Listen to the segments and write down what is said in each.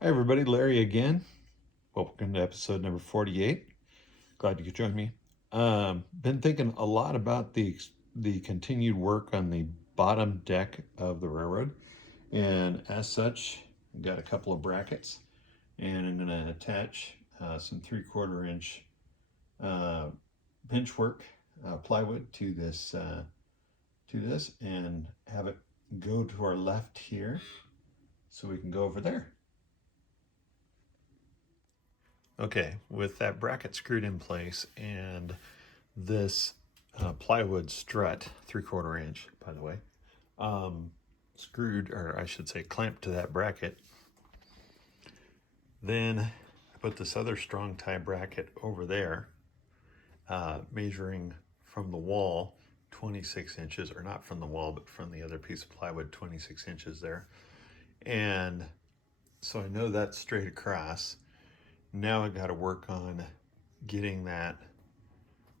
Hi everybody, Larry again. Welcome to episode number 48. Glad you could join me. Been thinking a lot about the continued work on the bottom deck of the railroad, and as such, got a couple of brackets, and I'm going to attach some 3/4 inch bench work plywood to this, and have it go to our left here, so we can go over there. Okay, with that bracket screwed in place and this plywood strut, 3/4 inch, by the way, screwed, or I should say clamped to that bracket, then I put this other strong tie bracket over there, measuring from the wall 26 inches, or not from the wall, but from the other piece of plywood, 26 inches there. And so I know that's straight across. Now I got to work on getting that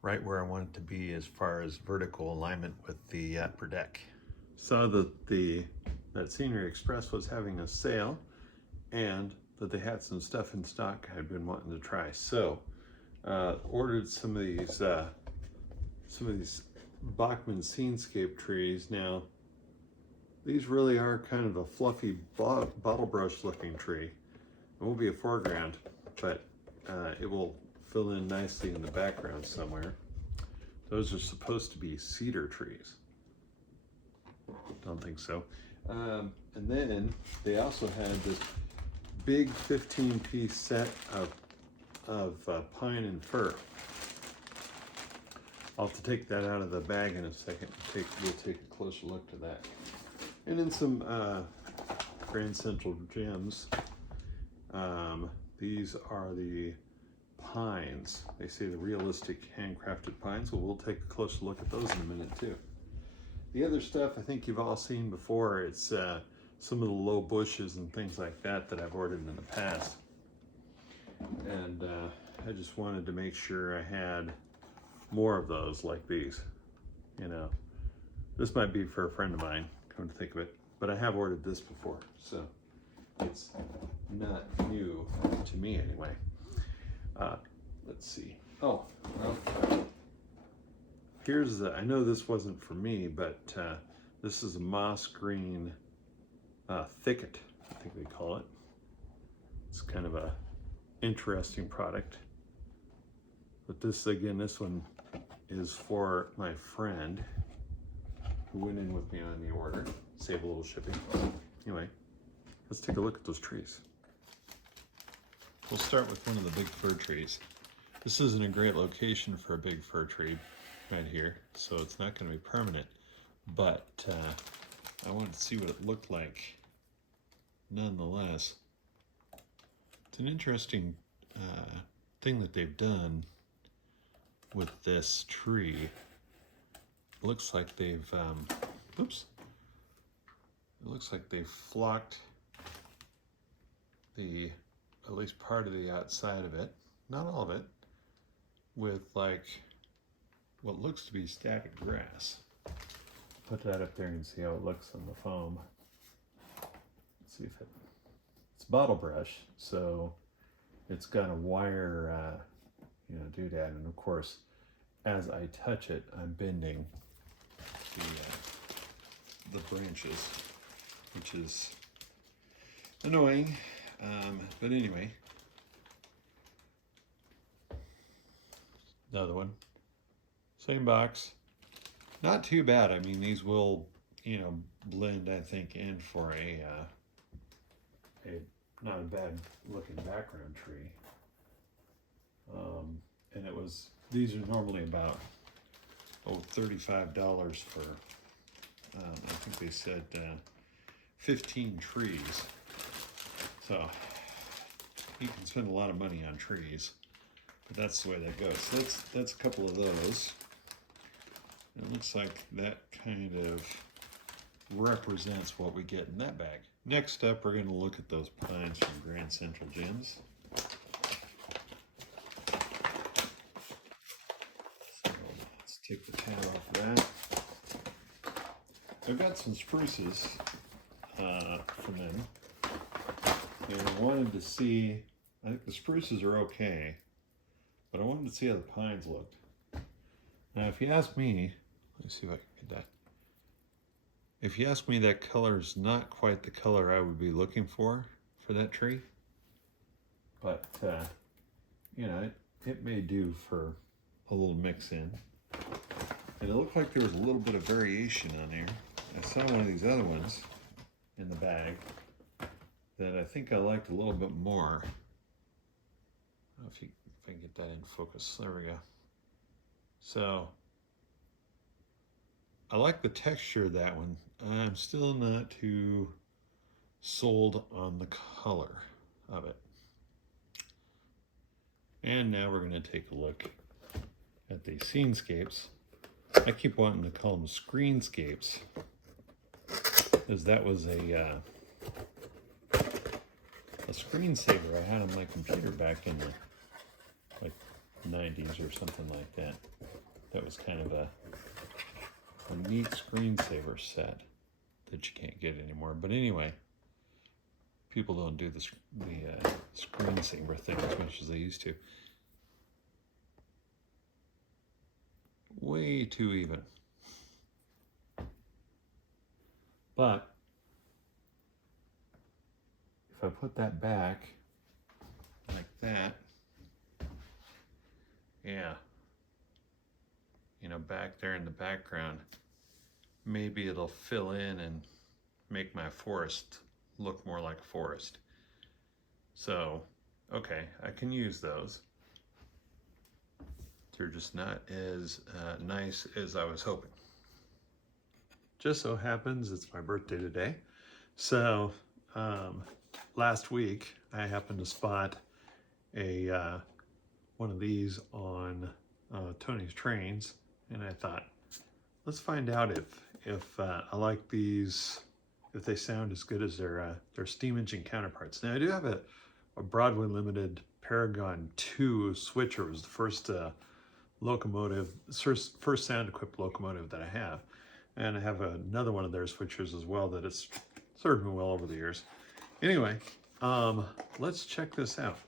right where I want it to be as far as vertical alignment with the upper deck. Saw that Scenery Express was having a sale, and that they had some stuff in stock I'd been wanting to try. So ordered some of these Bachman Scenescape trees. Now these really are kind of a fluffy bottle brush looking tree. It won't be a foreground, but it will fill in nicely in the background somewhere. Those are supposed to be cedar trees. Don't think so. And then they also had this big 15-piece set of pine and fir. I'll have to take that out of the bag in a second. We'll take a closer look to that. And then some Grand Central gems. These are the pines. They say the realistic handcrafted pines. Well, we'll take a closer look at those in a minute too. The other stuff I think you've all seen before. It's some of the low bushes and things like that that I've ordered in the past. And I just wanted to make sure I had more of those like these. You know, this might be for a friend of mine, come to think of it, but I have ordered this before, so it's not new to me anyway. Let's see. Oh, well, here's I know this wasn't for me, but this is a moss green thicket, I think they call it. It's kind of a interesting product. But this one is for my friend who went in with me on the order. Save a little shipping. Anyway, let's take a look at those trees. We'll start with one of the big fir trees. This isn't a great location for a big fir tree right here, so it's not going to be permanent, but I wanted to see what it looked like nonetheless. It's an interesting thing that they've done with this tree. It looks like they've flocked at least part of the outside of it, not all of it, with like what looks to be static grass. Put that up there and see how it looks on the foam. Let's see if it's bottle brush, so it's got a wire doodad, and of course as I touch it I'm bending the branches, which is annoying. But anyway, another one, same box, not too bad. I mean, these will, blend, I think, in for a not a bad looking background tree. And these are normally about $35 for, I think they said 15 trees. So you can spend a lot of money on trees, but that's the way that goes. So that's a couple of those. It looks like that kind of represents what we get in that bag. Next up, we're going to look at those pines from Grand Central Gems. So let's take the tab off of that. I've got some spruces from them. And I wanted to see, I think the spruces are okay, but I wanted to see how the pines looked. Now, if you ask me, let me see if I can get that. If you ask me, that color is not quite the color I would be looking for that tree. But, you know, it may do for a little mix in. And it looked like there was a little bit of variation on there. I saw one of these other ones in the bag that I think I liked a little bit more. I don't know if I can get that in focus. There we go. So I like the texture of that one. I'm still not too sold on the color of it. And now we're going to take a look at the scenescapes. I keep wanting to call them screenscapes, because that was a screensaver I had on my computer back in the like 90s or something like that. That was kind of a neat screensaver set that you can't get anymore. But anyway, people don't do the screensaver thing as much as they used to. Way too even. But if I put that back like that, yeah, you know, back there in the background, maybe it'll fill in and make my forest look more like a forest. So, okay, I can use those. They're just not as nice as I was hoping. Just so happens it's my birthday today. So last week I happened to spot a one of these on Tony's trains, and I thought, let's find out if I like these, if they sound as good as their steam engine counterparts. Now I do have a Broadway Limited Paragon 2 switcher. It was the first locomotive, first sound equipped locomotive that I have. And I have another one of their switchers as well that has served me well over the years. Anyway, let's check this out.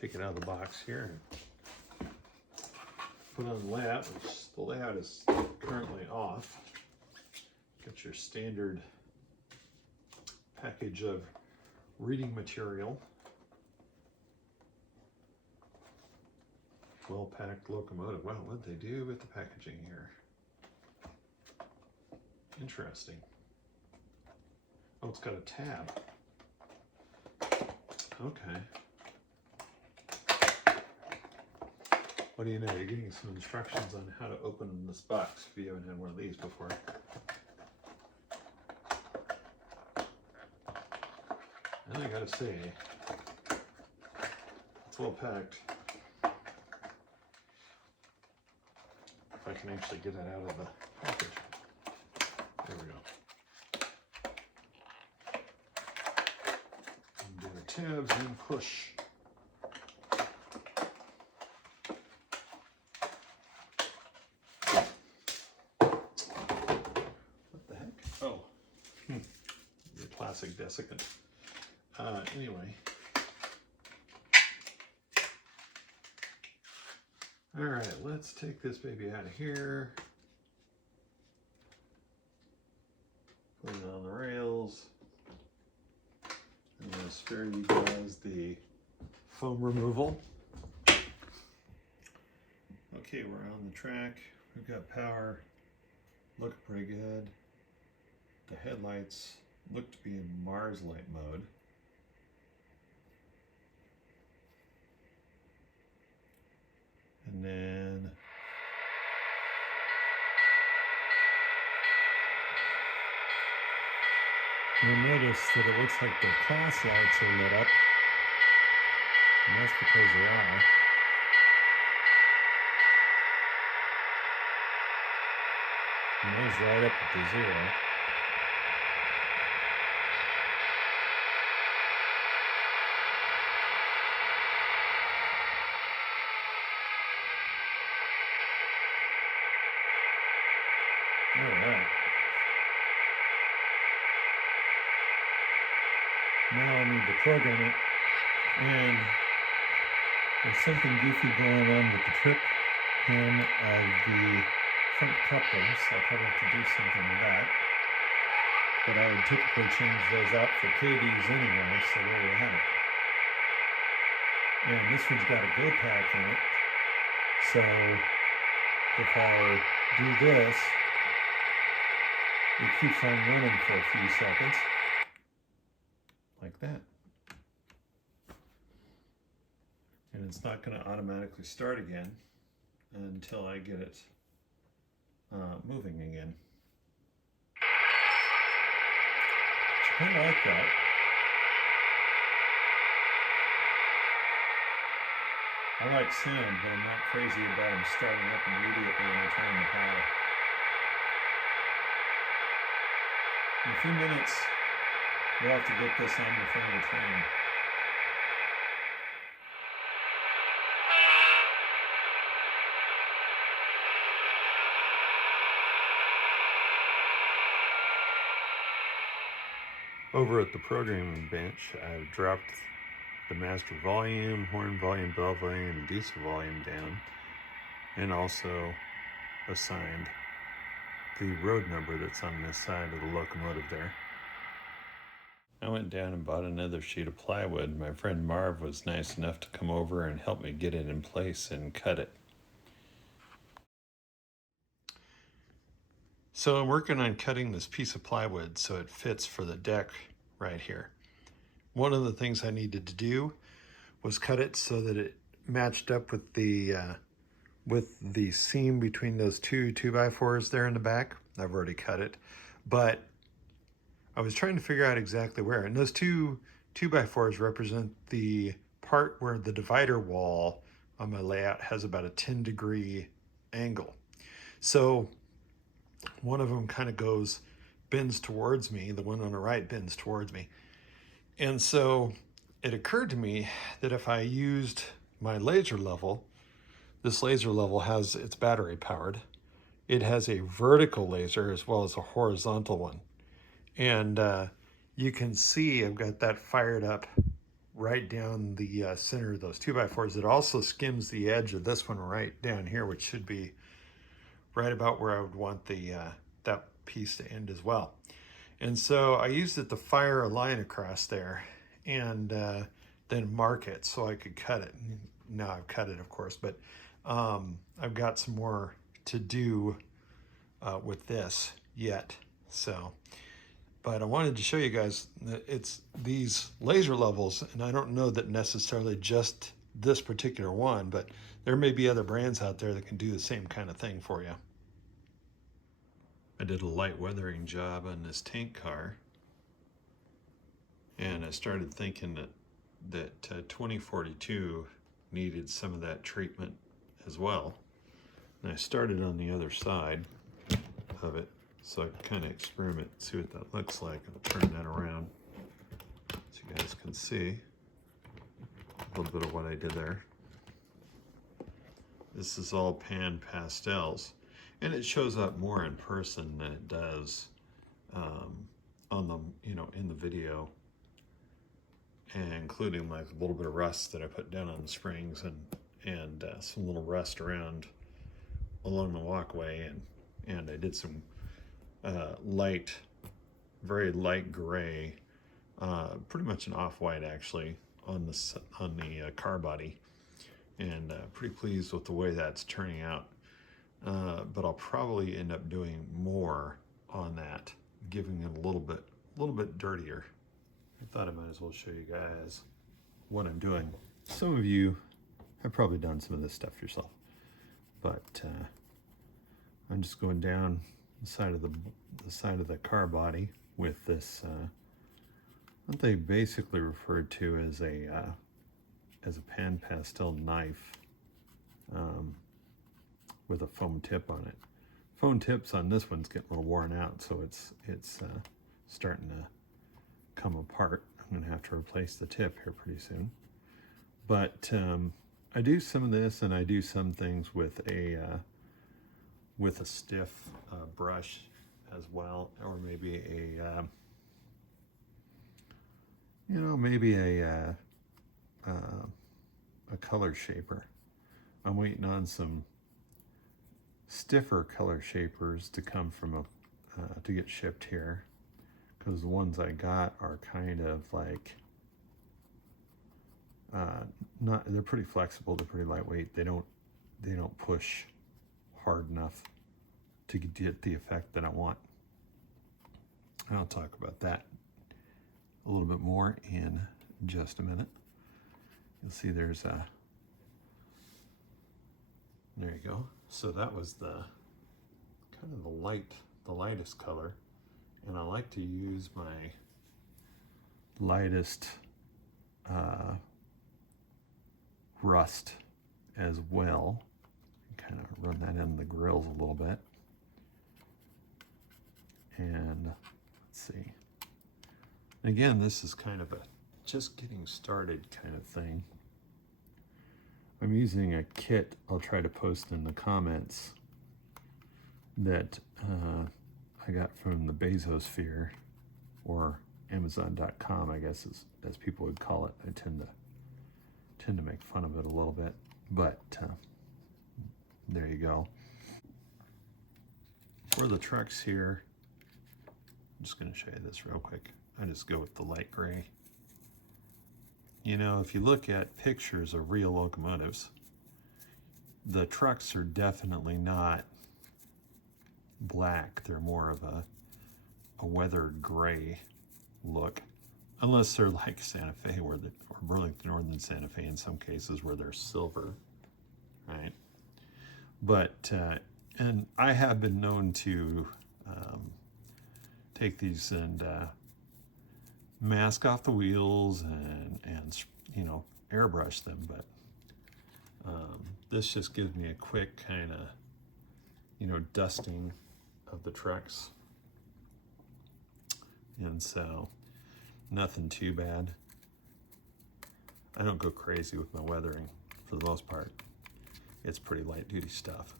Take it out of the box here and put on the layout, which the layout is currently off. Get your standard package of reading material. Well-packed locomotive. Wow, what'd they do with the packaging here? Interesting. Oh, it's got a tab. Okay. What do you know? You're getting some instructions on how to open this box if you haven't had one of these before. And I gotta say, it's well packed. If I can actually get it out of the package. There we go. Undo the tabs and push. What the heck? Oh, your classic desiccant. Anyway. All right, let's take this baby out of here. Put it on the rails. I'm going to spare you guys the foam removal. Okay, we're on the track. We've got power. Looking pretty good. The headlights look to be in Mars light mode. And then you'll notice that it looks like the class lights are lit up, and that's because they are. And those light up at the 0. All right. Now I'm to program it, and there's something goofy going on with the trip pin of the front couplers, so I'll probably have to do something with that. But I would typically change those out for KDs anyway, so there you have it. And this one's got a go pack in it, so if I do this, it keeps on running for a few seconds, like that. And it's not going to automatically start again until I get it moving again. I kind of like that. I like sound, but I'm not crazy about them starting up immediately when I turn the power. In a few minutes, we'll have to get this on the front of the train. Over at the programming bench, I've dropped the master volume, horn volume, bell volume, and diesel volume down, and also assigned the road number that's on this side of the locomotive there. I went down and bought another sheet of plywood. My friend Marv was nice enough to come over and help me get it in place and cut it. So I'm working on cutting this piece of plywood so it fits for the deck right here. One of the things I needed to do was cut it so that it matched up with the seam between those two 2x4s there in the back. I've already cut it, but I was trying to figure out exactly where. And those two 2x4s represent the part where the divider wall on my layout has about a 10-degree angle. So one of them kind of bends towards me, the one on the right bends towards me. And so it occurred to me that if I used my laser level, this laser level it's battery powered. It has a vertical laser as well as a horizontal one. And you can see I've got that fired up right down the center of those 2x4s. It also skims the edge of this one right down here, which should be right about where I would want that piece to end as well. And so I used it to fire a line across there and then mark it so I could cut it. Now I've cut it, of course, but I've got some more to do with this yet. So, but I wanted to show you guys that it's these laser levels, and I don't know that necessarily just this particular one, but there may be other brands out there that can do the same kind of thing for you. I did a light weathering job on this tank car, and I started thinking that 2042 needed some of that treatment as well. And I started on the other side of it so I could kind of experiment, see what that looks like. I'll turn that around so you guys can see a little bit of what I did there. This is all Pan Pastels. And it shows up more in person than it does on the, in the video, and including like a little bit of rust that I put down on the springs and some little rust around along the walkway, and I did some very light gray, pretty much an off-white actually on the car body, and pretty pleased with the way that's turning out. But I'll probably end up doing more on that, giving it a little bit dirtier. I thought I might as well show you guys what I'm doing. Some of you have probably done some of this stuff yourself, but I'm just going down the side of the car body with this what they basically referred to as a Pan Pastel knife. With a foam tip on it. Foam tips on this one's getting a little worn out, so it's starting to come apart. I'm gonna have to replace the tip here pretty soon. But I do some of this, and I do some things with a stiff brush as well, or maybe you know, maybe a color shaper. I'm waiting on some stiffer color shapers to come from to get shipped here, because the ones I got are kind of like not, they're pretty flexible, they're pretty lightweight, they don't push hard enough to get the effect that I want. I'll talk about that a little bit more in just a minute. You'll see there's a, there you go. So that was the kind of the lightest color, and I like to use my lightest rust as well. Kind of run that in the grills a little bit. And let's see. Again, this is kind of a just getting started kind of thing. I'm using a kit I'll try to post in the comments that I got from the Bezosphere, or Amazon.com, I guess as people would call it. I tend to make fun of it a little bit, but there you go. For the trucks here, I'm just going to show you this real quick. I just go with the light gray. You know, if you look at pictures of real locomotives, the trucks are definitely not black. They're more of a weathered gray look, unless they're like Santa Fe, or Burlington Northern Santa Fe in some cases, where they're silver, right? But and I have been known to take these and mask off the wheels and you know, airbrush them, but this just gives me a quick kind of, you know, dusting of the trucks, and so nothing too bad. I don't go crazy with my weathering for the most part. It's pretty light duty stuff.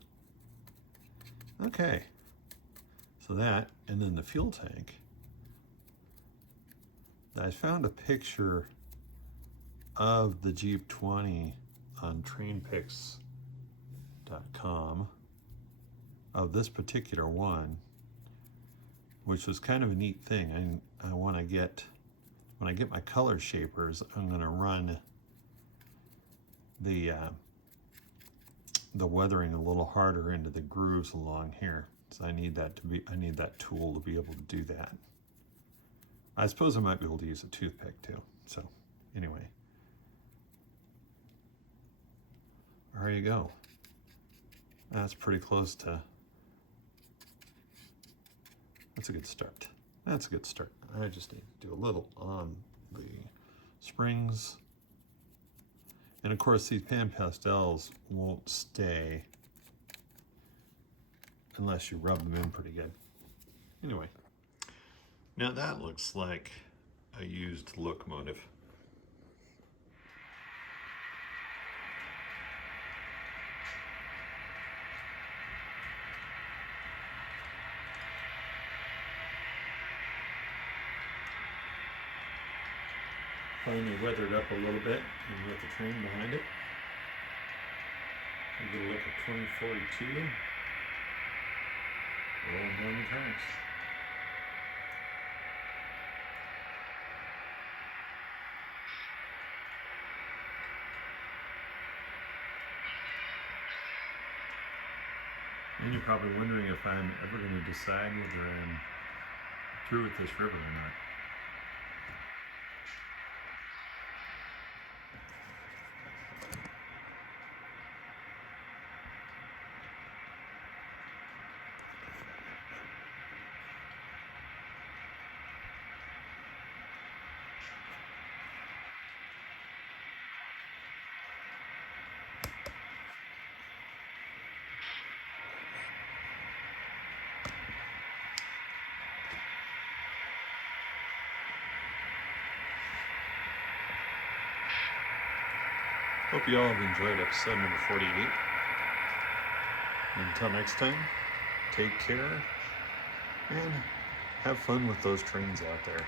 Okay, so that, and then the fuel tank. I found a picture of the Jeep 20 on trainpics.com of this particular one, which was kind of a neat thing. I want to get, when I get my color shapers, I'm going to run the weathering a little harder into the grooves along here. So I need that tool to be able to do that. I suppose I might be able to use a toothpick too. So anyway, there you go. That's pretty close to, that's a good start. That's a good start. I just need to do a little on the springs. And of course, these Pan Pastels won't stay unless you rub them in pretty good. Anyway, now that looks like a used locomotive. Finally weathered up a little bit, and with the train behind it. We get a look at 2042. Rolling down the tracks. And you're probably wondering if I'm ever going to decide whether I'm through with this river or not. Hope you all have enjoyed episode number 48. Until next time, take care and have fun with those trains out there.